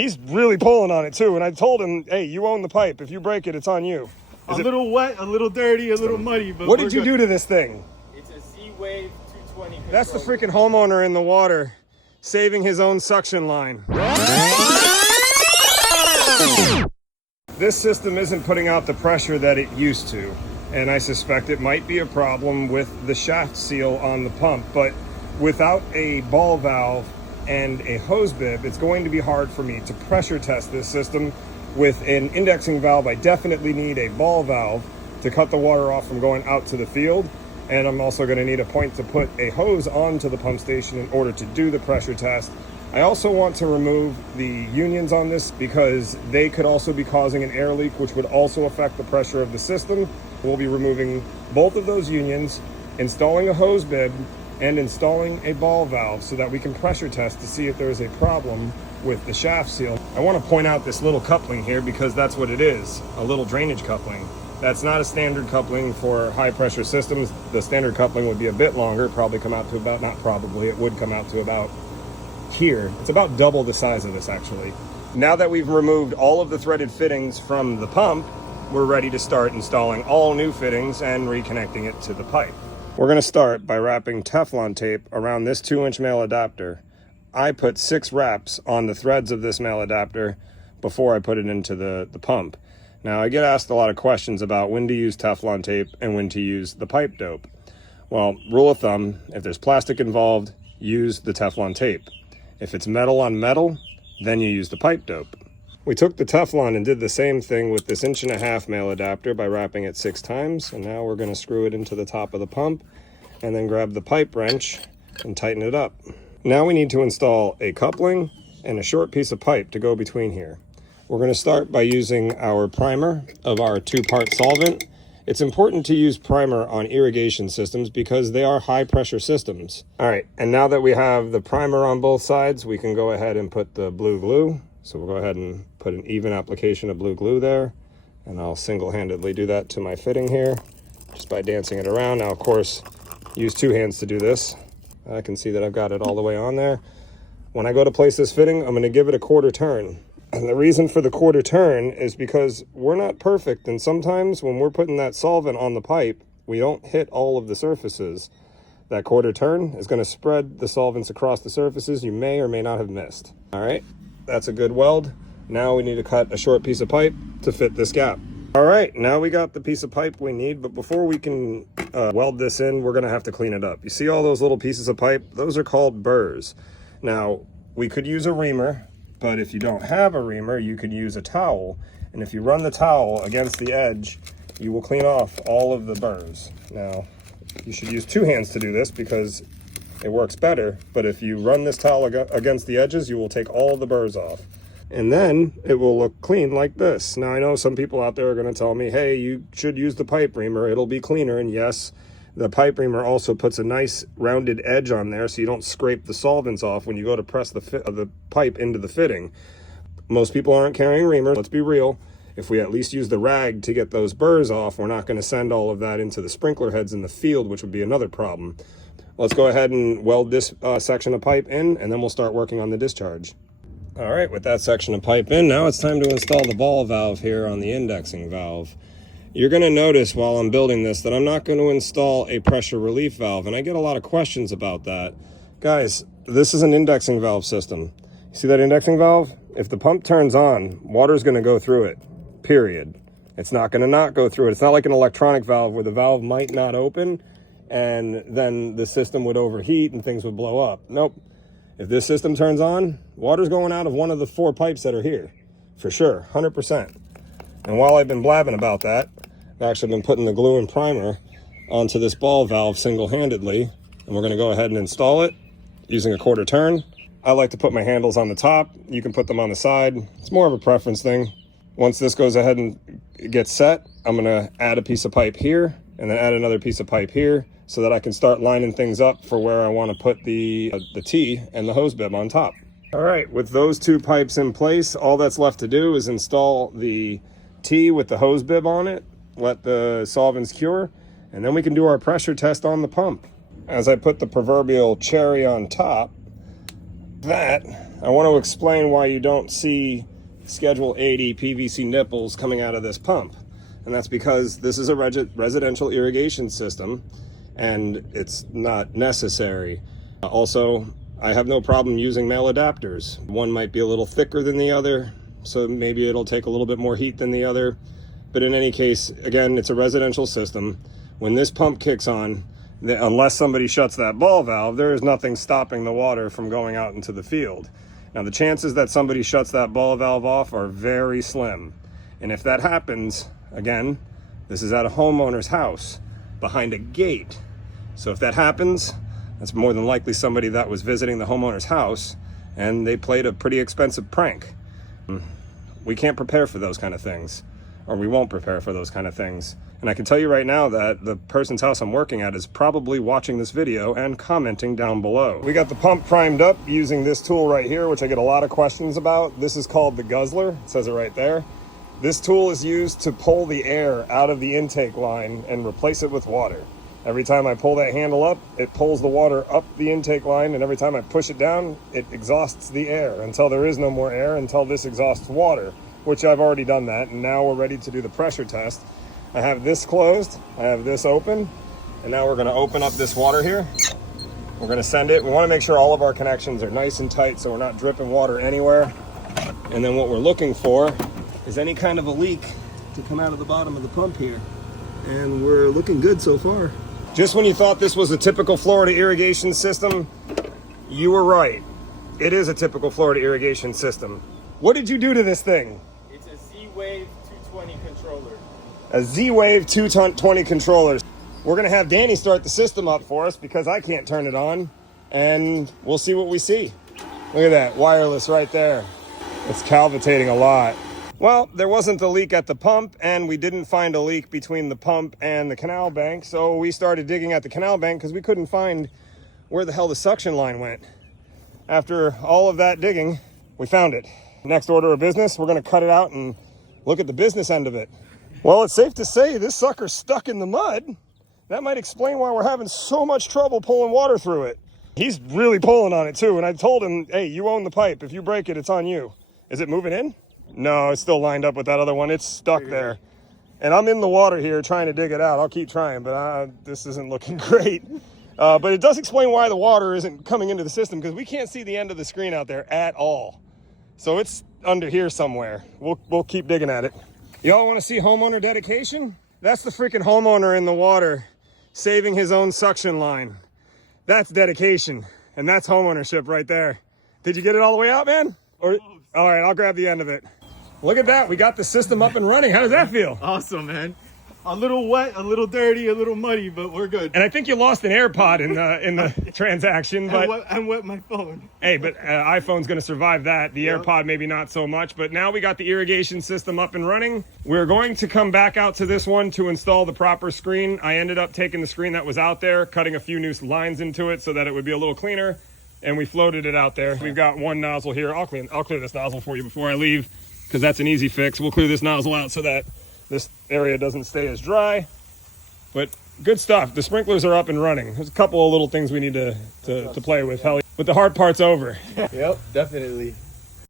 He's really pulling on it too, and I told him, hey, you own the pipe. If you break it, it's on you. A little wet, a little dirty, a little muddy, but what did you do to this thing? It's a Z-Wave 220 control. That's the freaking homeowner in the water, saving his own suction line. This system isn't putting out the pressure that it used to, and I suspect it might be a problem with the shaft seal on the pump, but without a ball valve and a hose bib, it's going to be hard for me to pressure test this system. With an indexing valve, I definitely need a ball valve to cut the water off from going out to the field, and I'm also going to need a point to put a hose onto the pump station in order to do the pressure test. I also want to remove the unions on this because they could also be causing an air leak, which would also affect the pressure of the system. We'll be removing both of those unions, installing a hose bib, and installing a ball valve so that we can pressure test to see if there is a problem with the shaft seal. I want to point out this little coupling here because that's what it is, a little drainage coupling. That's not a standard coupling for high pressure systems. The standard coupling would be a bit longer, probably come out to about, not probably, it would come out to about here. It's about double the size of this actually. Now that we've removed all of the threaded fittings from the pump, we're ready to start installing all new fittings and reconnecting it to the pipe. We're going to start by wrapping Teflon tape around this 2-inch male adapter. I put 6 wraps on the threads of this male adapter before I put it into the pump. Now I get asked a lot of questions about when to use Teflon tape and when to use the pipe dope. Well, rule of thumb, if there's plastic involved, use the Teflon tape. If it's metal on metal, then you use the pipe dope. We took the Teflon and did the same thing with this 1.5 inch male adapter by wrapping it 6 times, and now we're going to screw it into the top of the pump and then grab the pipe wrench and tighten it up. Now we need to install a coupling and a short piece of pipe to go between here. We're going to start by using our primer of our 2-part solvent. It's important to use primer on irrigation systems because they are high pressure systems. All right, and now that we have the primer on both sides, we can go ahead and put the blue glue. So we'll go ahead and put an even application of blue glue there, and I'll single-handedly do that to my fitting here just by dancing it around. Now, of course, use 2 hands to do this. I can see that I've got it all the way on there. When I go to place this fitting, I'm going to give it a quarter turn. And the reason for the quarter turn is because we're not perfect, and sometimes when we're putting that solvent on the pipe, we don't hit all of the surfaces. That quarter turn is going to spread the solvents across the surfaces you may or may not have missed. All right, that's a good weld. Now we need to cut a short piece of pipe to fit this gap. All right, now we got the piece of pipe we need, but before we can weld this in, we're going to have to clean it up. You see all those little pieces of pipe? Those are called burrs. Now, we could use a reamer, but if you don't have a reamer, you could use a towel. And if you run the towel against the edge, you will clean off all of the burrs. Now, you should use 2 hands to do this because it works better, but if you run this towel against the edges, you will take all the burrs off. And then it will look clean like this. Now, I know some people out there are going to tell me, hey, you should use the pipe reamer. It'll be cleaner. And yes, the pipe reamer also puts a nice rounded edge on there so you don't scrape the solvents off when you go to press the pipe into the fitting. Most people aren't carrying reamers. Let's be real. If we at least use the rag to get those burrs off, we're not going to send all of that into the sprinkler heads in the field, which would be another problem. Let's go ahead and weld this section of pipe in, and then we'll start working on the discharge. All right, with that section of pipe in, now it's time to install the ball valve here on the indexing valve. You're going to notice while I'm building this that I'm not going to install a pressure relief valve, and I get a lot of questions about that. Guys, this is an indexing valve system. You see that indexing valve? If the pump turns on, water's going to go through it, period. It's not going to not go through it. It's not like an electronic valve where the valve might not open and then the system would overheat and things would blow up. Nope. If this system turns on, water's going out of one of the 4 pipes that are here, for sure, 100%. And while I've been blabbing about that, I've actually been putting the glue and primer onto this ball valve single-handedly, and we're going to go ahead and install it using a quarter turn. I like to put my handles on the top. You can put them on the side. It's more of a preference thing. Once this goes ahead and gets set, I'm going to add a piece of pipe here and then add another piece of pipe here so that I can start lining things up for where I want to put the T and the hose bib on top. All right, with those 2 pipes in place, all that's left to do is install the T with the hose bib on it, let the solvents cure, and then we can do our pressure test on the pump. As I put the proverbial cherry on top, that I want to explain why you don't see Schedule 80 PVC nipples coming out of this pump. And that's because this is a residential irrigation system and it's not necessary. Also, I have no problem using male adapters. One might be a little thicker than the other, so maybe it'll take a little bit more heat than the other. But in any case, again, it's a residential system. When this pump kicks on, unless somebody shuts that ball valve, there is nothing stopping the water from going out into the field. Now, the chances that somebody shuts that ball valve off are very slim. And if that happens, again, this is at a homeowner's house behind a gate. So if that happens, that's more than likely somebody that was visiting the homeowner's house and they played a pretty expensive prank. We can't prepare for those kind of things, or we won't prepare for those kind of things. And I can tell you right now that the person's house I'm working at is probably watching this video and commenting down below. We got the pump primed up using this tool right here, which I get a lot of questions about. This is called the guzzler. It says it right there. This tool is used to pull the air out of the intake line and replace it with water. Every time I pull that handle up, it pulls the water up the intake line, and every time I push it down, it exhausts the air until there is no more air, until this exhausts water, which I've already done that, and now we're ready to do the pressure test. I have this closed, I have this open, and now we're gonna open up this water here. We're gonna send it. We wanna make sure all of our connections are nice and tight so we're not dripping water anywhere. And then what we're looking for is any kind of a leak to come out of the bottom of the pump here. And we're looking good so far. Just when you thought this was a typical Florida irrigation system, you were right. It is a typical Florida irrigation system. What did you do to this thing? It's a Z-Wave 220 controller. A Z-Wave 220 controller. We're gonna have Danny start the system up for us because I can't turn it on, and we'll see what we see. Look at that, wireless right there. It's cavitating a lot. Well, there wasn't the leak at the pump, and we didn't find a leak between the pump and the canal bank, so we started digging at the canal bank because we couldn't find where the hell the suction line went. After all of that digging, we found it. Next order of business, we're gonna cut it out and look at the business end of it. Well, it's safe to say this sucker's stuck in the mud. That might explain why we're having so much trouble pulling water through it. He's really pulling on it too, and I told him, hey, you own the pipe. If you break it, it's on you. Is it moving in? No, it's still lined up with that other one. It's stuck there. And I'm in the water here trying to dig it out. I'll keep trying, but this isn't looking great. But it does explain why the water isn't coming into the system, because we can't see the end of the screen out there at all. So it's under here somewhere. We'll keep digging at it. Y'all want to see homeowner dedication? That's the freaking homeowner in the water saving his own suction line. That's dedication, and that's homeownership right there. Did you get it all the way out, man? Or, all right, I'll grab the end of it. Look at that. We got the system up and running. How does that feel? Awesome, man. A little wet, a little dirty, a little muddy, but we're good. And I think you lost an AirPod in the transaction. But I wet my phone. Hey, but iPhone's going to survive that. The AirPod maybe not so much. But now we got the irrigation system up and running. We're going to come back out to this one to install the proper screen. I ended up taking the screen that was out there, cutting a few new lines into it so that it would be a little cleaner. And we floated it out there. We've got one nozzle here. I'll clear this nozzle for you before I leave, because that's an easy fix. We'll clear this nozzle out so that this area doesn't stay as dry. But good stuff. The sprinklers are up and running. There's a couple of little things we need to play with. Hell, but the hard part's over. Yep, definitely.